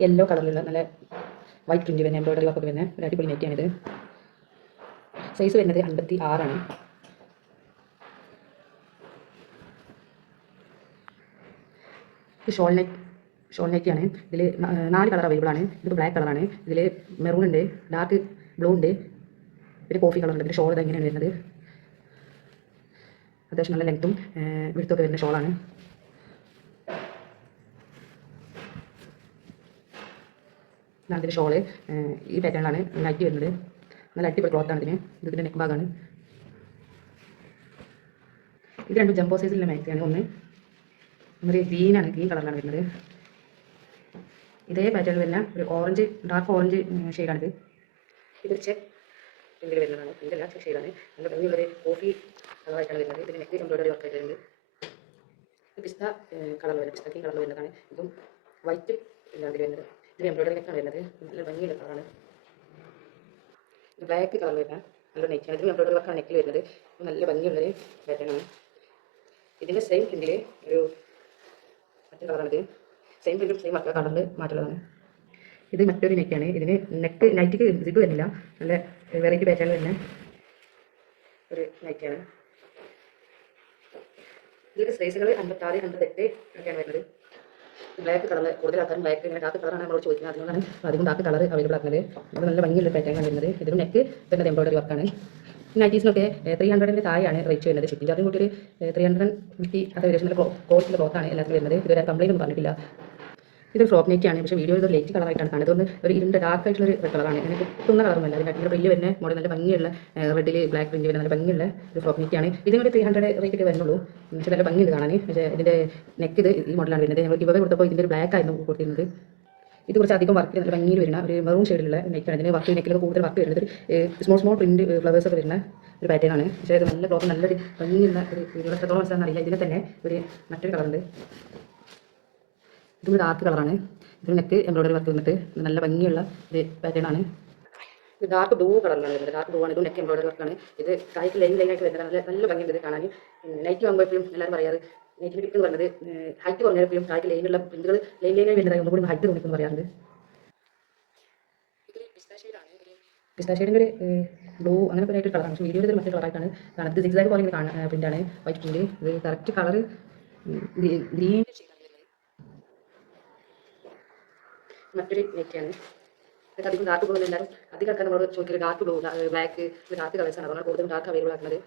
Yellow കളറിലുള്ള നല്ല white print വരുന്ന എംബ്രോയിഡറി വർക്ക് വരുന്ന ഒരു അടിപൊളി നെറ്റിയാണിത് സൈസ് വരുന്നത് അൻപത്തി ആറാണ് ഇത് ഷോൾ നെറ്റ് ഷോൾ നെറ്റിയാണ് ഇതിൽ നാല് കളർ അവൈലബിൾ ആണ്. ഇത് ബ്ലാക്ക് കളറാണ് ഇതിൽ മെറൂൺ ഉണ്ട് ഡാർക്ക് ബ്ലൂ ഉണ്ട്. പിന്നെ കോഫി കളറുണ്ട് പിന്നെ ഷോൾ ഇത് എങ്ങനെയാണ് വരുന്നത്? അത്യാവശ്യം നല്ല ലെങ്ത്തും വിടുത്തൊക്കെ വരുന്ന ഷോളാണ് ഇതാണ് ഇതിന്റെ ഷോൾ ഈ പാറ്റേണിലാണ് നൈറ്റി വരുന്നത്. നല്ല അടിപൊളി ക്ലോത്താണ് ഇതിന്. ഇത് ഇതിന്റെ നെക്ക് ഭാഗമാണ് ഇത് രണ്ടും ജംബോ സൈസിലുള്ള മാക്സിയാണ് ഒന്ന് ഒരു ഗ്രീനാണ് ഗ്രീൻ കളറിലാണ് വരുന്നത്. ഇതേ പാറ്റേണിൽ വരുന്ന ഒരു ഓറഞ്ച് ഡാർക്ക് ഓറഞ്ച് ഷെയ്ഡാണിത് ഇതൊരു ചെക്ക് ഇതിന്റെ വരുന്നതാണ്. ചെക്ക് ഷെയ്ഡാണ് നല്ല ഭംഗിയുള്ളൊരു കോഫി കളറായിട്ടാണ് വരുന്നത്. ഇതിന് നെക്ക് എംബ്രോയിഡറി വർക്ക് ആയിട്ടുണ്ട്. പിസ്ത കളറിൽ വരുന്നത്. പിസ്ത കളറിൽ വരുന്നതാണ്. ഇതും വൈറ്റ് ഇതിൽ വരുന്നത്. ഇതിന് എംബ്രോയിഡറി നെക്കാണ് വരുന്നത് നല്ല ഭംഗിയുള്ള കളറാണ്. ഇത് ബ്ലാക്ക് കളർ വരുന്ന നല്ല നെറ്റാണ് ഇതിന് എംബ്രോയിഡറി വർക്കാണ് നെക്കിൽ വരുന്നത്. ഇത് നല്ല ഭംഗിയുള്ളൊരു പാറ്റേണാണ് ഇതിന്റെ സെയിം പ്രിന്റിൽ ഒരു മറ്റു കളറാണിത് സെയിം പ്രിന്റും സെയിം വർക്ക് കളറിൽ മാറ്റുള്ളതാണ് ഇത് മറ്റൊരു നെക്കാണ് ഇതിന് നെക്ക് നൈറ്റിക്ക് സിബ് വരുന്നില്ല. നല്ല വെറൈറ്റി പാറ്റേൺ വരുന്ന ഒരു നൈറ്റാണ് ഇതിന്റെ സൈസുകൾ അൻപത്താറ് അൻപത്തെട്ട് ഒക്കെയാണ് വരുന്നത്. ബ്ലാക്ക് കളർ കൂടുതൽ ആൾക്കാരും ബ്ലാക്ക് ഇങ്ങനെ ഡാർക്ക് കളറാണ് നമ്മളോട് ചോദിക്കുന്നത്. അതുകൊണ്ടാണ് അധികം ഡാർക്ക് കളർ അവൈലബിൾ ആക്കുന്നത്. അത് നല്ല ഭംഗിയുള്ള പാറ്റേൺ വരുന്നത് ഇതിന് നെക്ക് വരുന്നത് എംബ്രോയിഡറി വർക്കാണ് നൈറ്റീസിനൊക്കെ ത്രീ ഹൺഡ്രഡിന്റെ താഴെയാണ് റേറ്റ് വരുന്നത്. ഷിപ്പിംഗ് ചാർജും കൂടി ഒരു ത്രീ ഹൺഡ്രഡ് ഫിഫ്റ്റി അത് നല്ല കോസ്റ്റിലെ ക്ലോത്താണ് എല്ലാത്തിനും വരുന്നത്. ഇതുവരെ കംപ്ലൈന്റ് ഒന്നും പറഞ്ഞിട്ടില്ല. ഇത് ഫ്രോക്ക് നെറ്റിയാണ്. പക്ഷേ വീഡിയോ ഇത് ലൈറ്റ് കളറായിട്ടാണ് കാണുന്നത്. അതുകൊണ്ട് ഒരു ഇരുണ്ട ഡാർക്ക് ആയിട്ടുള്ള ഒരു കളറാണ് അങ്ങനെ കുത്തുന്ന കളറൊന്നുമല്ല അതിന്റെ അടിയിൽ വലിയ വരുന്ന മോഡൽ നല്ല ഭംഗിയുള്ള റെഡിൽ ബ്ലാക്ക് പ്രിന്റ് വരുന്ന നല്ല ഭംഗിയുള്ള ഒരു ഫ്രോക്ക് നെറ്റിയാണ്. ആണ് ഇതിനൊരു ത്രീ ഹൺഡ്രഡ് റേറ്റ് വരുന്നുള്ളൂ. പക്ഷേ നല്ല ഭംഗിയുണ്ട് കാണാൻ പക്ഷേ ഇതിന്റെ നെക്ക് ഇത് ഈ മോഡലാണ് വരുന്നത്. ഞങ്ങൾ ഗിവ് കൊടുത്തപ്പോൾ ഇതിന്റെ ഒരു ബ്ലാക്ക് ആയിരുന്നു കൊടുത്തിരുന്നത്. ഇത് കുറച്ച് അധികം വർക്ക് നല്ല ഭംഗിയിൽ വരുന്ന ഒരു മെറൂൺ ഷെയ്ഡിലുള്ള നെക്കാണ് ഇതിന് വർക്ക് നെക്കിലൊക്കെ കൂടുതൽ വർക്ക് വരുന്നത് സ്മോൾ സ്മോൾ പ്രിന്റ് ഫ്ലവേഴ്സ് ഒക്കെ വരുന്ന ഒരു പാറ്റേൺ ആണ്. പക്ഷേ ഇത് നല്ല ക്ലോത്ത് നല്ലൊരു ഭംഗിയുള്ള ഒരു എത്രത്തോളം മനസ്സിലാണെന്ന് അറിയില്ല ഇതിനെ തന്നെ ഒരു മറ്റൊരു കളറുണ്ട് ഇതൊരു ഡാർക്ക് കളറാണ് ഇതിന് നെക്ക് എംബ്രോയിഡറി വർക്ക് വന്നിട്ട് നല്ല ഭംഗിയുള്ള ഒരു പാറ്റേൺ ആണ്. ഇത് ഡാർക്ക് ബ്ലൂ കളറിലാണ് വരുന്നത്. ഡാർക്ക് ബ്ലൂ ആണ്. ഇത് നെക്ക് എംബ്രോയിഡറി വർക്കാണ് ഇത് കായ്ക്ക് ലൈൻ ലൈൻ ആയിട്ട് വരുന്നത്. നല്ല നല്ല ഭംഗിയുണ്ട് ഇത് കാണാൻ. നൈറ്റ് എപ്പോഴും എല്ലാവരും പറയാറ് നൈറ്റിൽ പിക്ക് എന്ന് പറയുന്നത് ഹൈറ്റ് കുറഞ്ഞപ്പോഴും കായ്ക്ക് ലൈനുള്ള പ്രിന്റുകൾ ലൈൻ ലൈനായി വരുന്നതായി ഒന്നുകൂടി ഹൈറ്റ് തോന്നിക്കുന്നു പറയാറുണ്ട്. പിസ്താഷേഡിന്റെ ഒരു ബ്ലൂ അങ്ങനെ ഒരു ആയിട്ട് കളറാണ് പക്ഷേ വീഡിയോയിൽ ഇത് മറ്റൊരു കളറായിട്ടാണ് കാണുന്നത് ഇത് സിക്സാഗ് പോലെ ഇങ്ങനെ കാണാൻ പ്രിന്റാണ് വൈറ്റ് പ്രിന്റ് ഇത് കറക്റ്റ് കളർ ഗ്രീൻ മറ്റൊരു നെറ്റാണ് എന്നിട്ട് അധികം ഡാർക്ക് ബ്ലൂ എല്ലാവരും അധികം ആൾക്കാർ നമ്മളോട് ചോദിക്കൽ ഡാർക്ക് ബ്ലൂ ബ്ലാക്ക് ഡാർക്ക് കളേഴ്സാണ് അതുകൊണ്ടാണ് കൂടുതലും ഡാർക്ക് അവൈലബിൾ ആക്കുന്നത്